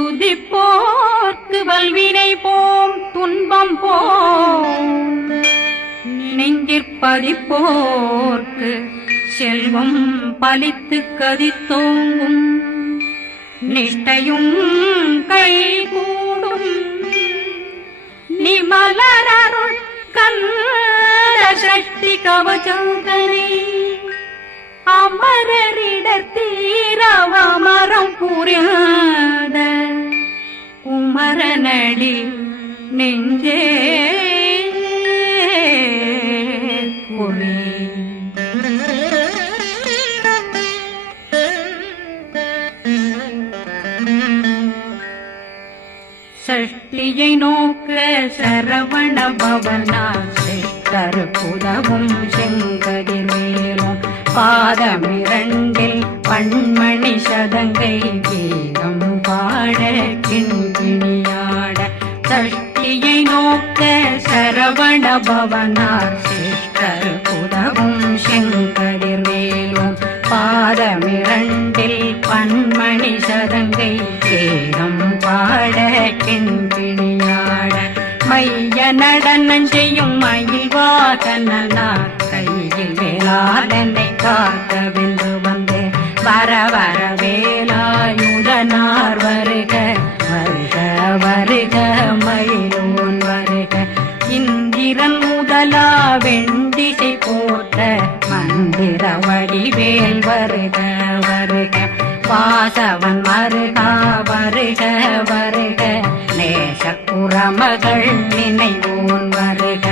துதிப்போர்க்கு வல்வினை போம் துன்பம் போம் நெஞ்சிற்பதிப்போர்க்கு செல்வம் பலித்து கதித்தோங்கும் நிஷ்டையும் கைகூடும் நிமலரருள் கந்த சக்தி கவசந்தனை அமரரிடத்தீரவமரம் புரியாத குமரனடி நெஞ்சே குழி சஷ்டியை நோக்க சரவண பவனா சிஷ்டர் புதவும் செங்கதிர் மேலும் பாதமிரண்டில் பண்மணி சதங்கை கீதம் பாட கிண்கிணியாட சஷ்டியை நோக்க சரவண பவனார் சிஷ்டர் புதவும் செங்கதிர் மேலும் பாதமிரண்டில் பண்மணி சதங்கை கீதம் பாட கிண்கிணியாட மைய நடனம் செய்யும் மயில்வாகனார் கையில் வேளாளனை காக்க வென்று வந்து வர வர வேலாயுதனார் வருக வருக வருக மயிலோன் வருக இந்திரன் முதலா வெண்டிசை போட்ட மந்திர வடிவேல் வருக வருக வாசவன் வருகா வருக வருக நேசக்குறமகள் நினைவோன் வருக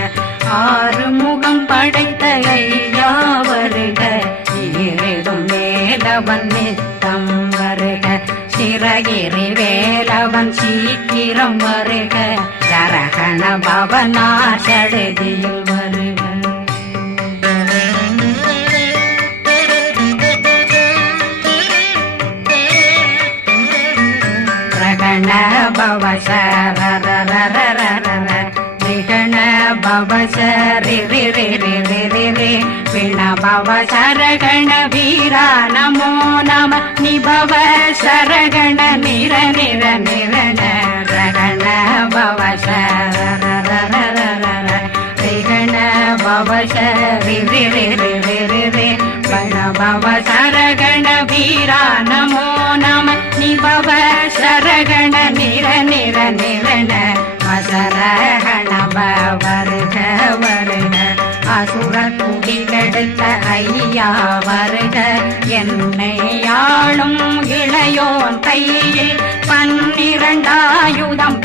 ஆறுமுகம் படைத்த ஐயா வருக ஈரிடும் வேலவன் நித்தம் வருக சிறகிரி வேலவன் சீக்கிரம் வருக சரகண பவனா சடுதியில் வருக ரகண பவ சரரரரரரர விகண பவ சரிரிரிரிரிரிரி விண பவ சரகண வீரா நமோ நம நிபவ சரகண நிர நிர நிரண ரகண பவ சரரரரரர விகண பவ சரிரிரிரிரிரி வண பவ சரகண வீரா நமோ நம நிபவ சரகண நிர நிர நிரண அசரகண வருக வருக அசுர குடிகெடுத்த ஐயா வருக என்னை ஆளும் இளையோன் கையில் 12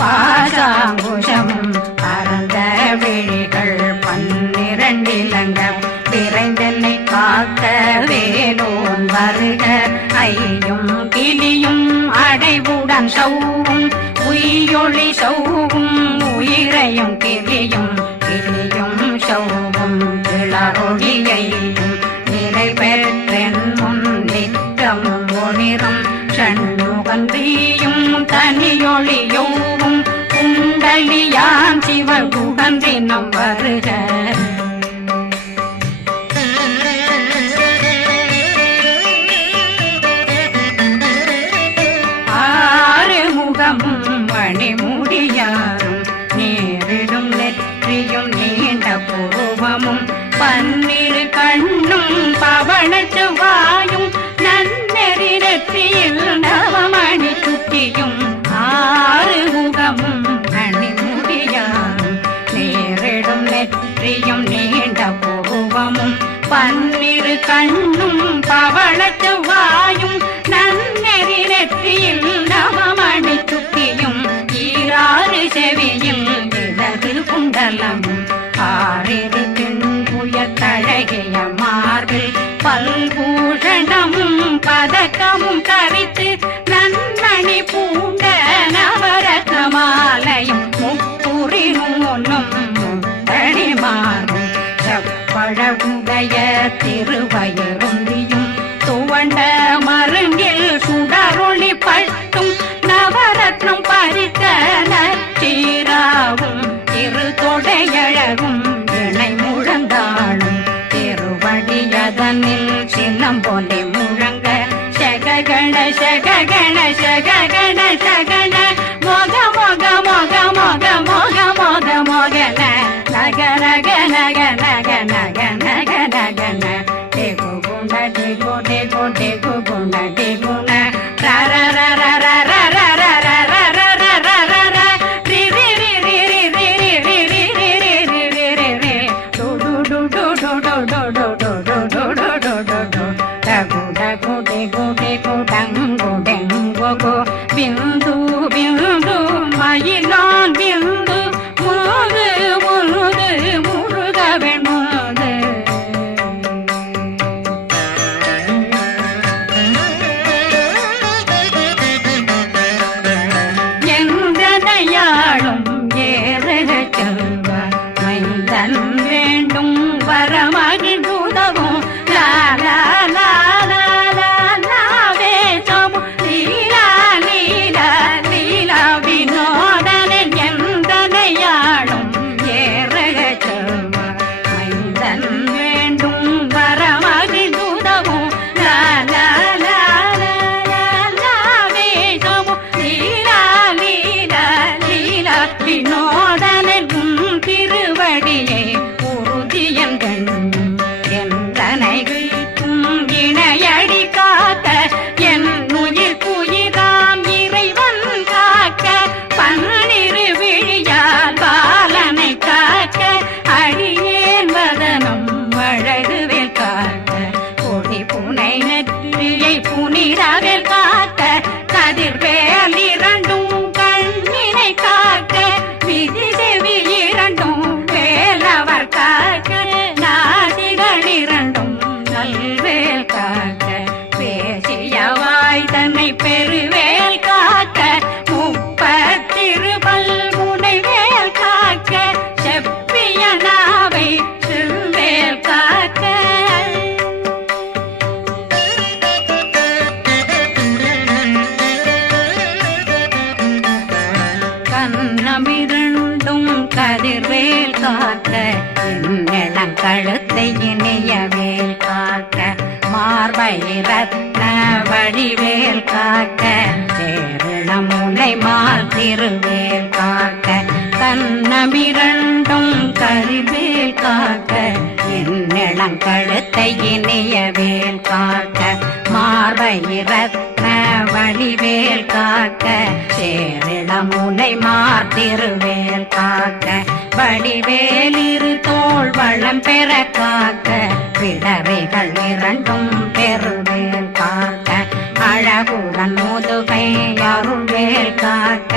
பாசாங்குஷமும் பரந்த விழிகள் 12 இலங்கம் விரைந்தென்னை காக்க வேலோன் வருக ஐயும் கிளியும் அடைவுடன் சௌவும் உயிரொளி சௌவும் உயிரையும் கிளியும் கிளியும் சௌவும் இளரொளியையும் நிலை பெற்றென் முன் நித்தம் ஒளிரும் சண்முகந்தியும் தனியொளியோவும் குண்டலியான் சிவ குகந்தினம் வருக மணிமுடியாரும் நேரிடும் நெற்றியும் நீண்ட பூவமும் 12 கண்ணும் பவன செவ்வாயும் நன்னெறி நெற்றியில் நவமணி சுட்டியும் 6 முகமும் மணிமுடியாரும் நேரிடும் நெற்றியும் நீண்ட பூவமும் 12 கண்ணும் பவன செவ்வாயும் நன்னெறி நெற்றியில் நவமணி சுட்டியும் 6 செவியில் இடது குண்டலம் 6 தின்புய தழகிய மார்பில் பல்பூஷணமும் பதக்கமும் தரித்து நன்மணி பூண்ட நவரத்ன மாலையும் முப்புரி நூலும் முத்தணிமாறும் செப்பழகுடைய திருவயருந்தியும் துவண்ட மருங்கில் சுடரொளி பட்டும் நவரத்னம் பறித்த நச்சீராவும் திருத்தொடையழகும் இணை முழந்தாளும் திருவடியதனில் சின்னம் போலே முழங்க சககண சககண சககண சகண बिंदु बिंदु मयिलान बिंदु मुरुது मुरुது முருகவன் முருது எந்தனையாளும் ஏறுக செல்வார் மைந்தன் வேண்டும் வரமகிழ்ந்துதவும் லா லா லா புனிதவேல் காக்க கதிர்வேல் இரண்டும் கண்ணினை காக்க விதி செவி இரண்டும் வேலவர் காக்க நாசிகள் இரண்டும் நல்வேல் காக்க பேசிய வாய் தன்னை பெருவேல் காக்க முப்பத்திருபல் முனைவேல் காக்க செப்பிய நாவை செவ்வேல் காக்க கண்ணமிரண்டும் கதிர்வேல் காக்க இளம் கழுத்தை இணையவேல் காக்க மார்பை ரத்ன வடிவேல் காக்க சேரணம் முனை மால் திருவேல் காக்க கண்ணமிரண்டும் கதிர்வேல் காக்க இளம் கழுத்தை இணையவேல் காக்க மார்பை ரத்ன வடிவேல் காக்க சேரிடம் முனை மார்த்திருவேல் காக்க வடிவேல் இரு தோள் வளம் பெற காக்க பிடரைகள் இரண்டும் பெருவேல் காக்க அழகுடன் முதுகை அருள்வேல் காக்க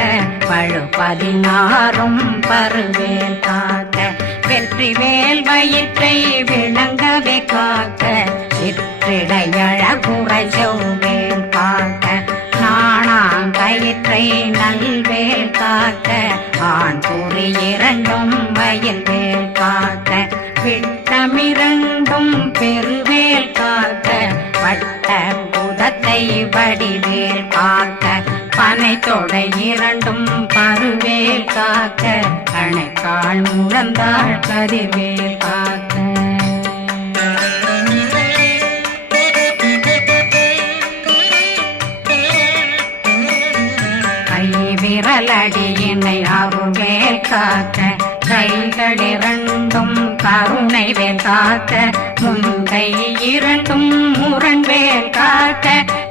பழு 16 பருவேல் காக்க வெற்றி வேல் வயிற்றை விளங்கவே காக்க சிற்றிடையழகுறை செவ்வேல் காக்க நாணாங்கயிற்றை நல்வேல் காக்க ஆண் குறி இரண்டும் வயல்வேல் காக்க விட்டமிரண்டும் பெருவேல் காக்க வட்ட புதத்தை வடிவேல் காக்க பனை தொடை இரண்டும் பருவேல் காக்க கணைக்கால் முழந்தாள் கதிர்வேல் காக்க விரலடியினை அருள்வேல் காக்க கைகள் இரண்டும் கருணை வேல் காக்க முன்கை இரண்டும் முரண்வேல் காக்க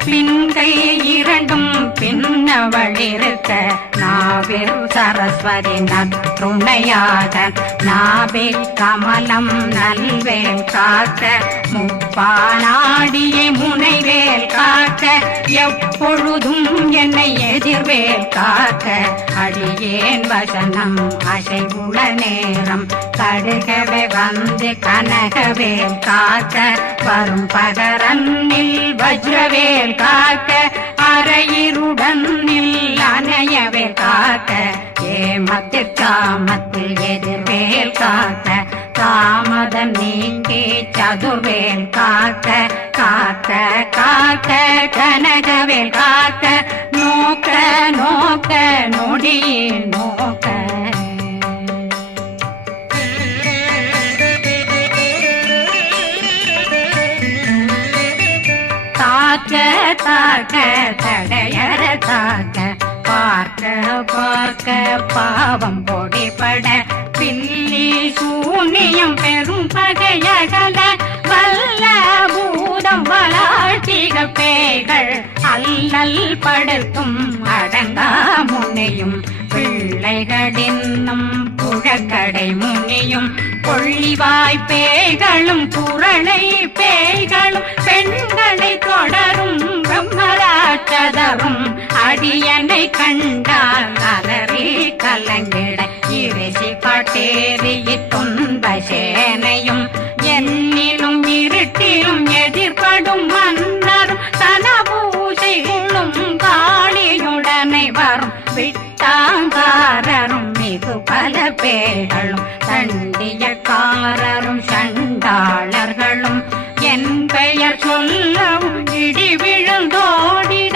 பின்கை இரண்டும் பின்னவளிருக்க நாவில் சரஸ்வதி நற்றுணையாக நாபி கமலம் நல்வேல் காக்க முப்பானாடியை முனைவேல் காக்க எப்பொழுதும் என்னை எதிர்வேல் காக்க அடியேன் வசனம் அசைவுள நேரம் கடுகவே வந்து கனகவேல் காக்க வரும் பகரன்னில் வஜ்ரவேல் காக்க அரையிருடன் அணையவேல் காக்க ஏமத்தில் காமத்தில் எதிர்வேல் காக்க தாமதம் நீக்கி சதுர்வேல் காக்க காக்க காக்க கனகவேல் காக்க நோக்க நோக்க நொடியில் நோக்க தாக்க தாக்க தடையற தாக்க பார்க்க பார்க்க பாவம் பொடிபட பில்லி சூனியம் பெரும் பகையகல வல்ல பூதம் வளா அதிக பேய்கள் அல்லல் படுத்தும் அடங்கா முனையும் பிள்ளைகளின்னும் புழக்கடை முனியும் கொள்ளிவாய் பேய்களும் குரளை பேய்களும் பெண்களை தொடரும் பிரம்மராட்சதரும் அடியனை கண்டால் அலறி கலங்கிட இறைசி காட்டேறிய துன்ப சேனையும் என்னிலும் இருட்டிலும் எதிர்படும் மன்னரும் தனபூசைகளும் காளியுடனை வரும் விட்டாங்காரரும் மிகு பல பேர்களும் தண்டியக்காரரும் சண்டாளர்களும் என் பெயர் சொல்லவும் இடி விழுந்தோடிட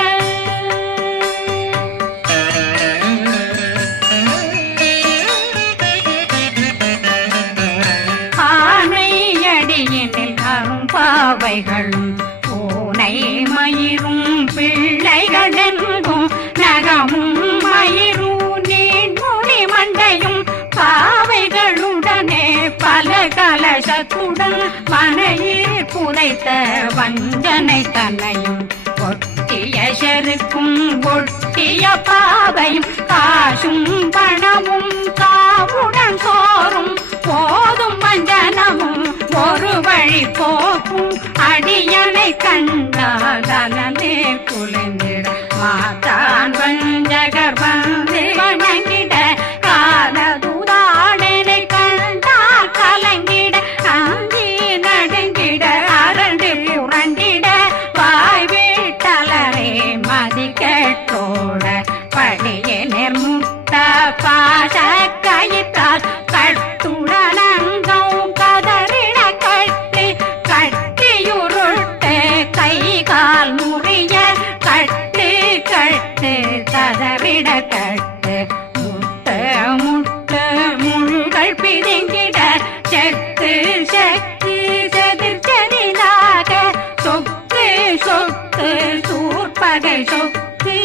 ஆனையடியினில் அரும்பாவைகளும் பூனை மயிரும் பிள்ளைகளெங்கும் நகமும் மயிரும் நீண்முடி மண்டையும் பாவைகளுடனே பல கலசத்துடன் மனையில் புதைத்த வஞ்சனை தன்னையும் ஒட்டிய செருக்கும் ஒட்டிய பாவையும் காசும் பணமும் காவுடன் சோறும் போதும் வஞ்சனமும் ஒரு வழி போக்கும் அடியனை கண்டாலே குலைந்திட மாதான் வஞ்சகர் வந்து வணங்கிட காலதுதாடனை கண்டால் கலங்கிட அந்தி நடுங்கிட அரண்டு புரண்டிட வாய் வீட்டலரே மதி கேட்டோட படியே நிர்முட்ட பாச கயிற்றால் கட்டுடனங்கும் கதறிட கட்டி கட்டியுருட்டு கை கால் முறிய கட்டு கட்டு கதறிட கட்டு முட்ட முட்ட முள்கள் பிதுங்கிட செக்கு செக்கு செதிர் செதிலாக சொக்கு சொக்கு சூர்பகை சொக்கு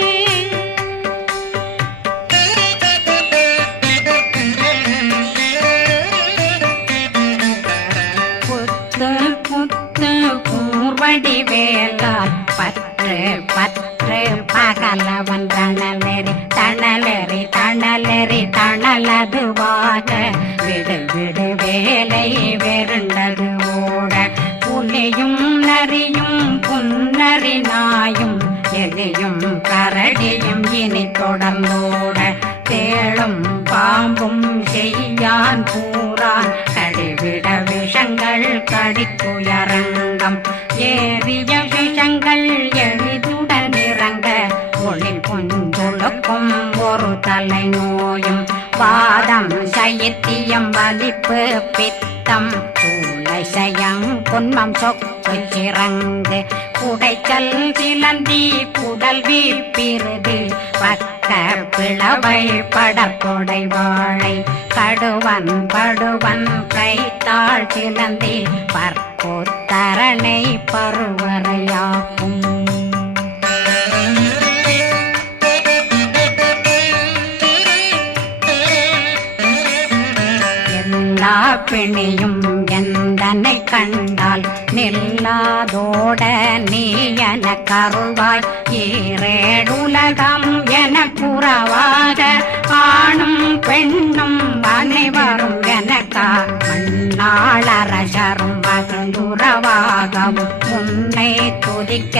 கூர்வடி வேலால் பற்று பற்று பகலவன் தணலெறி தணலெறி தணலெறி தணலதுவாக விடு விடு வேலை வெருண்டது ஓட புலியும் நரியும் புன்னரி நாயும் எலியும் கரடியும் இனி தொடர்ந்தோட தேளும் பாம்பும் செய்யான் பூரான் கடிவிட விஷங்கள் கடித்துயரங்கம் ஏறிய விஷங்கள் எளிதுடன் இறங்க ஒளி கொஞ்சொழுக்கும் ஒரு தலை நோயும் வாதம் சைத்தியம் வலிப்பு பித்தம் சயம் பொன்மம் சொக்கு சிறங்கு குடைச்சல் சிலந்தி குடல் வீப்பிருது பக்க பிளவை படற்கொடை வாழை கடுவன் படுவன் கைத்தாள் சிலந்தி பற்போத்தரணை பருவரையாக்கும் எல்லா பிணியும் எந்தனை கண்டால் நில்லாதோட நீ என கருள்வாய் ஈரேடுலகம் என புறவாக ஆணும் பெண்ணும் அனைவரும் எனக்கா மண்ணாளரசரும் மகிழ்ந்துறவாகவும் உன்னை துதிக்க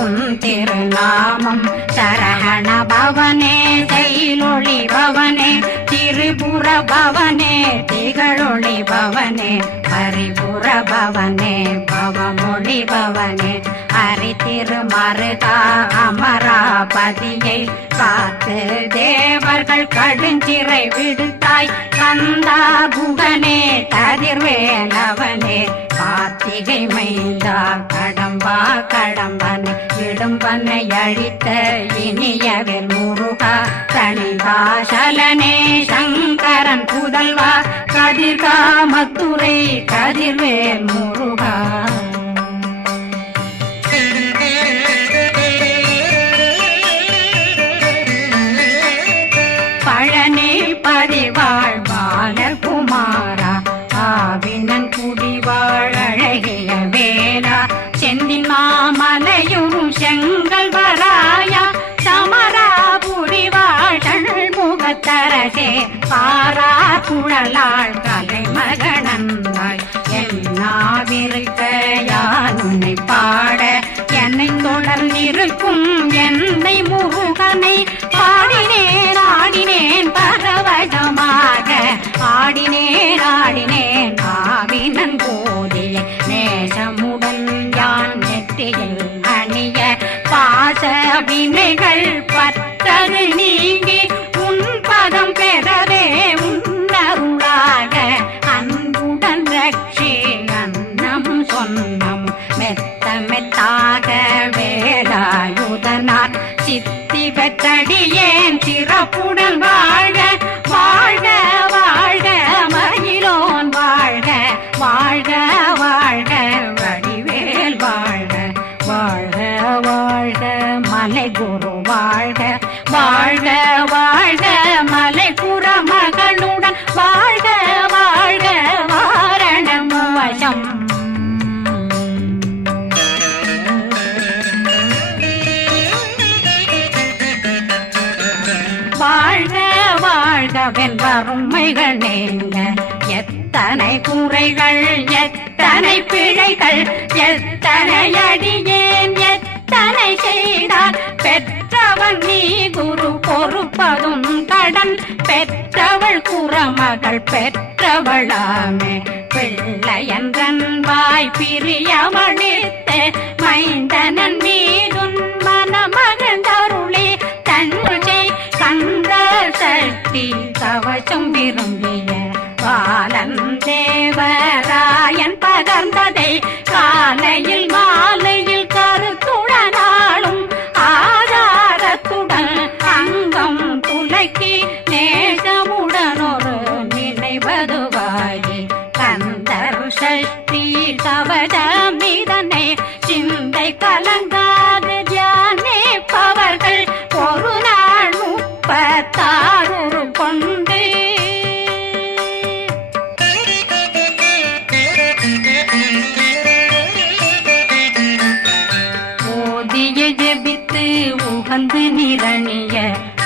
உன் திருநாமம் சரகண பவனே செயலொளி பவனே திரிபுர பவனே திகழொளி பவனே பரிபுர பவனே பவமொழி பவனே ஹரி திருமருகா அமராபதியை காத்து தேவர்கள் கடுஞ்சிறை விடுத்தாய் கந்தா குகனே கதிர்வேலவனே கார்த்திகை மைந்தா கடம்பா கடம்பனை இடும்பனை அழித்த இனியவில் முருகா தனிகாசலனே சங்கரன் புதல்வா கதிர்காமத்துரை கதிர்வேல் முருகா பழனி பதிவாழ் பாலகுமாரா ஆவினன் குடிவாழ் அழகிய வேலா செந்தின் மாமலைய குழலாள் கலைமகனந்தாய் என்னாவிருக்க யான் உன்னை பாட என்னை தொடர்ந்திருக்கும் என்னை முருகனை பாடினேன் ஆடினேன் பரவசமாக ஆடினேன் ஆடினேன் ஆவினன் போதிய நேசமுடன் யான் நெற்றியில் அணிய பாச வினைகள் பற்றது நீங்கி உன் பதம் பெறவே உன்னருளாக அன்புடன் ரட்சி அன்னம் சொன்னம் மெத்த மெத்தாக வேலாயுதனார் சித்தி பெற்றடியேன் சிறப்புடன் வாழ்க வாழ்க வாழ்க மயிலோன் வாழ்க வாழ்க வாழ்க வடிவேல் வாழ்க வாழ்க வாழ்க மலை குரு வாழ்க வாழ்க வாழ்க மலை புற மகளுடன் வாழ்க வாழ்க வாரணம் வசம் வாழ்க வாழ்க வென்றருமைகள் நீங்க எத்தனை குறைகள் எத்தனை பிழைகள் எத்தனை அடியேன் எத்தனை செய்தார் பெற்றவன் நீ குரு பொறுப்பதும் கடன் பெற்றவள் குறமகள் பெற்றவளாமே பிள்ளையன்றன் வாய் பிரியமளித்து மைந்தனன் மீதுன் மனமகந்தருளே தன்னை கந்த சக்தி கவசம் விரும்பிய பாலன் தேவராயன் பகர்ந்ததை காலையில் மாலையில் கருத்துடனாலும் ஆதாரத்துடன் அங்கம் துலக்கி நேசமுடனொரு நினைவதுவாகி கந்தர் சக்தி கவசம் இதனை சிந்தை கலங்காது தியானிப்பவர்கள் ஒரு நாள் 36 கொண்டு ஓதிய ஜெபித்து உகந்து நிரணிய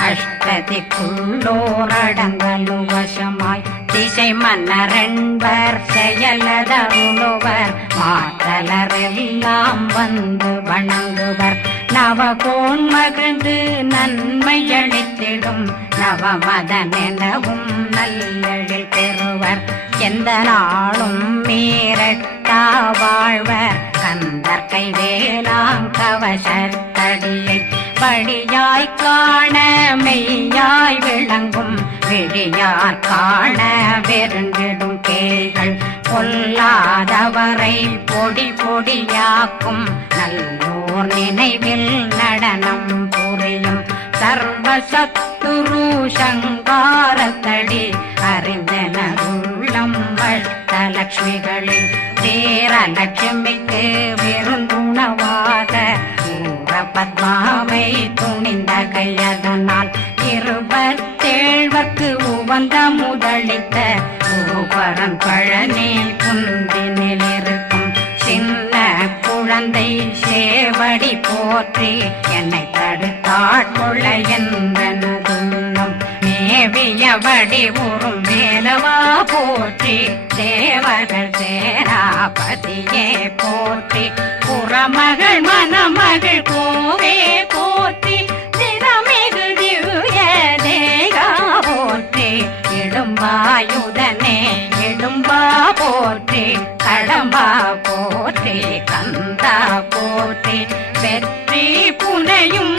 அஷ்டதிக்குள்ளோரடங்கலும் வசமாய் திசை மன்னரென்பர் செயலதருளுவர் மாற்றலரெல்லாம் வந்து வணங்குவர் நவகோன் மகிழ்ந்து நன்மையளித்திடும் நவமதனெனவும் நல்லெழில் பெறுவர் எந்த நாளும் மீறட்டா வாழ்வர் கந்தர் கைவேலாங்கவசத்தடியை படியாய் காண மெய்யாய் விளங்கும் விழியார் காண வெருண்டிடும் கேள்கள் பொல்லாதவரை பொடி பொடியாக்கும் நல்லோர் நினைவில் நடனம் புரியும் சர்வசத்துரு சங்காரத்தடி அறிந்தனருள்ளம் வட்டலட்சுமிகளில் தேரலட்சுமிக்கு விருந்துணவாக ஊர பத்மாவை துணிந்த கையதனால் 27 உவந்த முதலித்த ஊபரன் பழனி குந்தினில் இருக்கும் சின்ன குழந்தை சேவடி போற்றி என்னை தடுத்தாட்கொள்ள என்றனதுள்ளம் மேவியபடி உறும் வேலவா போற்றி தேவர்கள் சேராபதியே போற்றி புறமகள் மணமகள் கோவே போற்றி திறமிகு திவ்ய தேகா போற்றி இடும்பாயுதனே இடும்பா போற்றி கடம்பா போற்றி கந்தா போற்றி வெற்றி புனையும்